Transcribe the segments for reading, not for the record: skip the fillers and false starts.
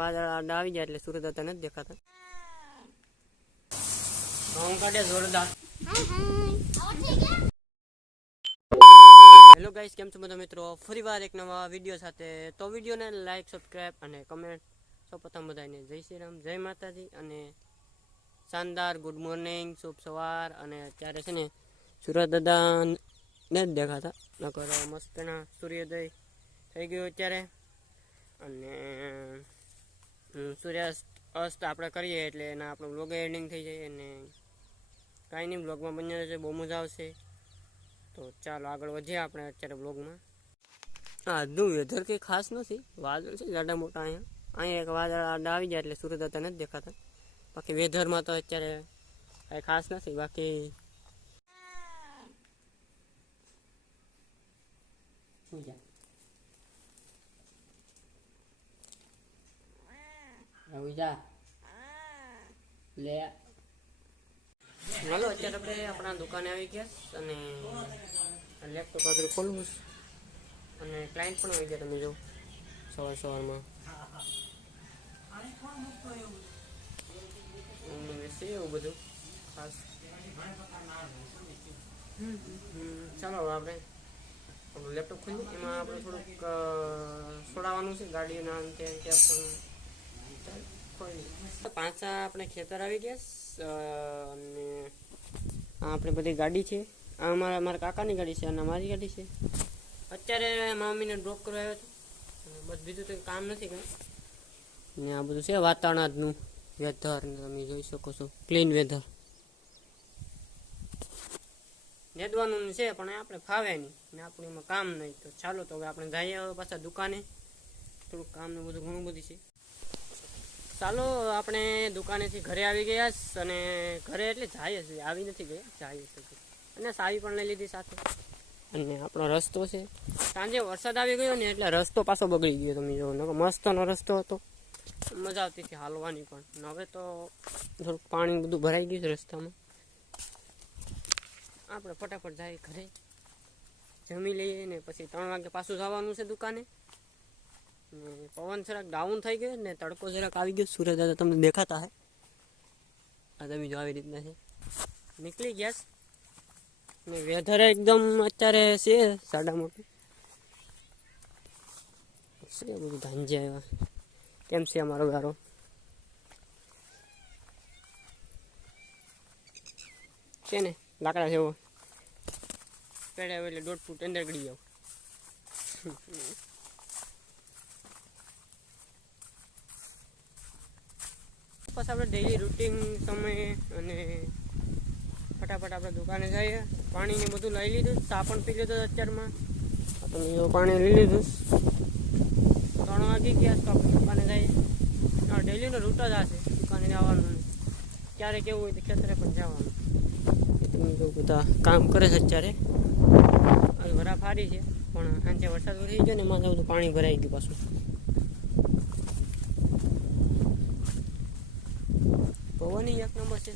વાદળ આવી જાય એટલે સૂર્ય દાદા નથી દેખાતા. ઘઉં કાઢે જોરદાર. હેલો ગાઈસ, કેમ છો બધા મિત્રો? ફરીવાર એક નવા વિડીયો સાથે. તો વિડીયોને લાઈક, સબસ્ક્રાઈબ અને કમેન્ટ. સૌપ્રથમ બધાને જય શ્રી રામ, જય માતાજી અને શાનદાર ગુડ મોર્નિંગ, શુભ સવાર. અને અત્યારે છે ને સૂર્ય દાદા ને જ દેખાતા, નકર મસ્તના સૂર્યોદય થઈ ગયો અત્યારે. અને સૂર્યાસ્ત આપણે કરીએ એટલે એના આપણું બ્લોગ એન્ડિંગ થઈ જાય. અને કાંઈ નહીં, બ્લોગમાં બની રહેશે, બહુ મજા આવશે. તો ચાલો આગળ વધીએ આપણે અત્યારે બ્લોગમાં. આજનું વેધર કંઈ ખાસ નથી, વાદળ છે જાડા મોટા. અહીંયા એક વાદળ આવી જાય એટલે સૂર્ય દાદા નથી દેખાતા. બાકી વેધરમાં તો અત્યારે કાંઈ ખાસ નથી. બાકી શું છે લે હાલો, અત્યારે આપણે આપણા દુકાને આવી ગયા અને લેપટોપ આગળ ખોલવું અને ક્લાયન્ટ પણ આવી ગયા. તમે જો સવારમાં એવું બધું ખાસ. ચાલો આપણે લેપટોપ ખોલીએ. એમાં આપણે થોડુંક છોડાવવાનું છે ગાડીના અંતે ટેપ કરવાનું. પાછા આપણે ખેતર આવી ગયા અને આપણે બધી ગાડી છે. આ મારા કાકાની ગાડી છે અને મારી ગાડી છે. અત્યારે મમ્મીને ડ્રોપ કરવા આવ્યો હતો. બસ બીજું તો કામ નથી કંઈ. ને આ બધું છે વાતાવરણનું વેધર, તમે જોઈ શકો છો, ક્લીન વેધર. નેદવાનું છે પણ આપણે ફાવે નહીં ને આપણું એમાં કામ નહીં. તો ચાલો તો હવે આપણે જઈએ પાછા દુકાને. થોડુંક કામનું બધું ઘણું બધું છે. ચાલો આપણે દુકાનેથી ઘરે આવી ગયા અને ઘરે એટલે જાય છે, આવી નથી ગયા, જાય છે. અને સાવી પણ લઈ લીધી સાથે. અને આપણો રસ્તો છે, સાંજે વરસાદ આવી ગયો ને એટલે રસ્તો પાછો બગડી ગયો. તમે જો મસ્તનો રસ્તો હતો, મજા આવતી હતી હાલવાની પણ. હવે તો થોડુંક પાણી બધું ભરાઈ ગયું છે રસ્તામાં. આપણે ફટાફટ જાય ઘરે, જમી લઈએ ને પછી 3 વાગે પાછું જવાનું છે દુકાને. પવન જરાક ડાઉન થઈ ગયો ને તડકો જરાક આવી ગયો. સૂર્ય દાદા તમને દેખાતા હે. આ તમે જો આવી રીતના છે, નીકળી ગયા ને. વેધર એકદમ અત્યારે છે સાડા મોટું છે, બધું ધાંજે આવ્યા. કેમ છે અમારો ગારો? છે ને લાકડા જેવો પેડે એટલે 1.5 ફૂટ અંદર ગળી જાવ. બસ આપણે ડેઈલી રૂટીન સમય અને ફટાફટ આપણે દુકાને જઈએ. પાણીને બધું લઈ લીધું, ચા પણ પી લીધું અત્યારમાં. તમે પાણી લઈ લીધું. 3 વાગી ગયા તો આપણે દુકાને જઈએ. ડેઈલીનો રૂટ જ આ છે, દુકાને જવાનું. ક્યારે કેવું હોય તો ખેતરે પણ જવાનું. તમે જો બધા કામ કરે છે અત્યારે. વરા ફારી છે પણ સાંજે વરસાદ વધી ગયો ને એમાં બધું પાણી ભરાઈ ગયું પાછું. પવનની એક નંબર છે,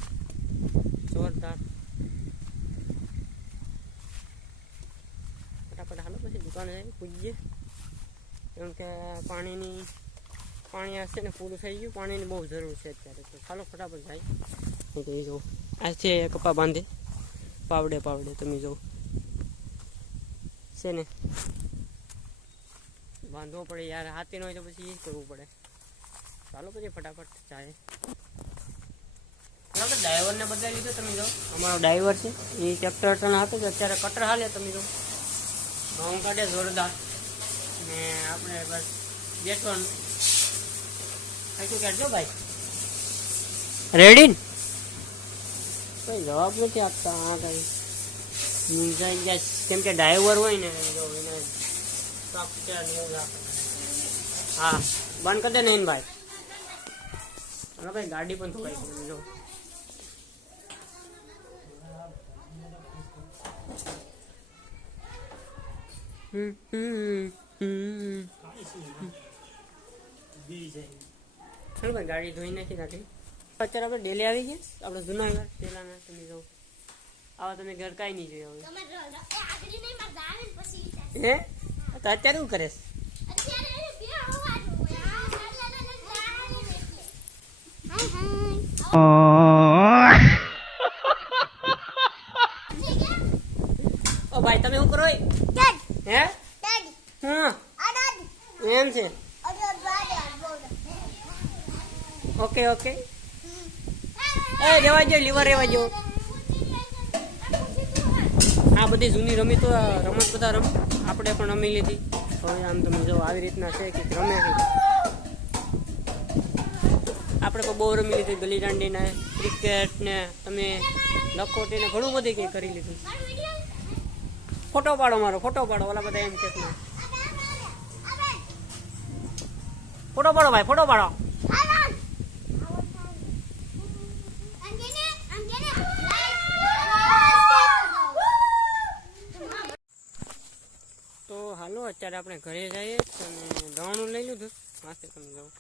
જોરદાર. ફટાફટ હાલો પછી દુકાને જઈએ, પૂજીએ. કેમ કે પાણી છે ને પૂરું થઈ ગયું. પાણીની બહુ જરૂર છે અત્યારે. તો ચાલો ફટાફટ જાય. તો એ જો આ છે કપા બાંધે પાવડે તમે જો છે ને બાંધવો પડે યાર. હાથી ન હોય તો પછી એ કરવું પડે. ચાલો પછી ફટાફટ જાય. બરાબર, ડ્રાઈવરને બદલાઈ લીધો. તમે જો અમારો ડ્રાઈવર છે એ ટ્રેક્ટર હતો જ, અત્યારે કટર હાલે. તમે જો ઘઉં કાઢે જોરદાર ને આપણે બસ બેસવાનું. ખાઈશું કાઢજો ભાઈ. રેડી ને કઈ જવાબ નથી આપતા. આ કઈ મૂંઝાઈ ગયા. કેમ કે ડ્રાઈવર હોય ને જો એને હા બંધ કરી દે ને ભાઈ. હવે ભાઈ ગાડી પણ ધોવાઈ ગઈ જો. ચાલો ભાઈ ગાડી ધોઈ નાખી નાખી. અત્યારે આપણે ડેલી આવી ગયા આપણે જુનાગઢ પેલાના. તમે જો આવા તમે ઘર કાંઈ નહીં જોયા હે? તો અત્યારે શું કરે? ઓકે ઓકે એ રેવા જો લીવર રેવા જો. આ બધી જૂની રમત બધા આપણે પણ રમી લીધી. હવે આમ તમે જો આવી રીતના છે કે રમે આપણે પણ બહુ રમી લીધી. ગલી દાંડી ને ક્રિકેટ ને તમે લખોટી ને ઘણું બધી કંઈ કરી લીધું. ફોટો પાડો મારો, ફોટો પાડો. ઓલા બધા એમ કે ફોટો પાડો ભાઈ, ફોટો પાડો. તો હાલો અત્યારે આપણે ઘરે જઈએ અને દવાનું લઈ લીધું માથે તમે જાઓ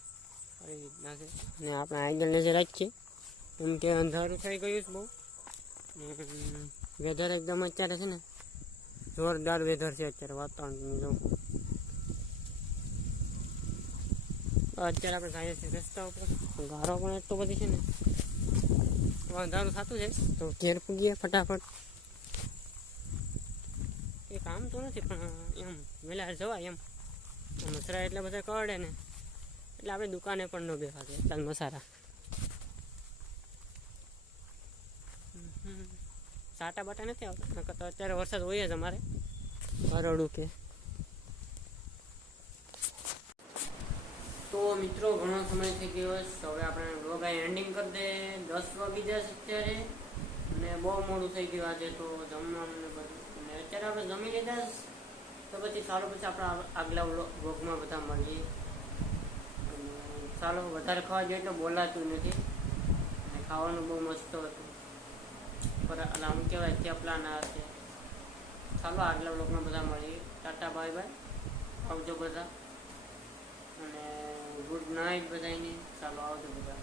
આવી રીતના છે. અને આપણે આગળ નજર રાખીએ એમ કે અંધારું થઈ ગયું છે બહુ. વેધર એકદમ અત્યારે છે ને જોરદાર વેધર છે અત્યારે વાતાવરણ જો. અત્યારે આપણે જઈએ છીએ રસ્તા ઉપર. ગારો પણ એટલો બધી છે ને અંધારું થતું છે તો ઘેર પૂગીએ ફટાફટ. એ કામ તો નથી પણ એમ વહેલા જવાય એમ. મસરા એટલે બધા કરડે ને એટલે આપણે દુકાને પણ ન બેસાશે એટલા મસારા. સાટા બાટા નથી આવતા તો અત્યારે વરસાદ હોય જ અમારે હરડું કે. તો મિત્રો ઘણો સમય થઈ ગયો છે. હવે આપણે વ્લોગ એન્ડિંગ કરી દે. 10 વાગી જશે અત્યારે અને બહુ મોડું થઈ ગયું આજે તો જમવાનું ને બધું. અને અત્યારે આપણે જમી લીધા તો પછી સારું પછી આપણે આગલા વ્લોગમાં બધા મળીએ. અને ચાલો વધારે ખાવા જોઈએ તો બોલાતું નથી. અને ખાવાનું બહુ મસ્ત હતું પર આમ કહેવાય થેપલા ના હશે. ચાલો આગલા વ્લોગમાં બધા મળીએ. ટાટા બાય બાય, આવજો બધા અને ગુડ નાઇટ બધાને. ચાલો આવજો બધા.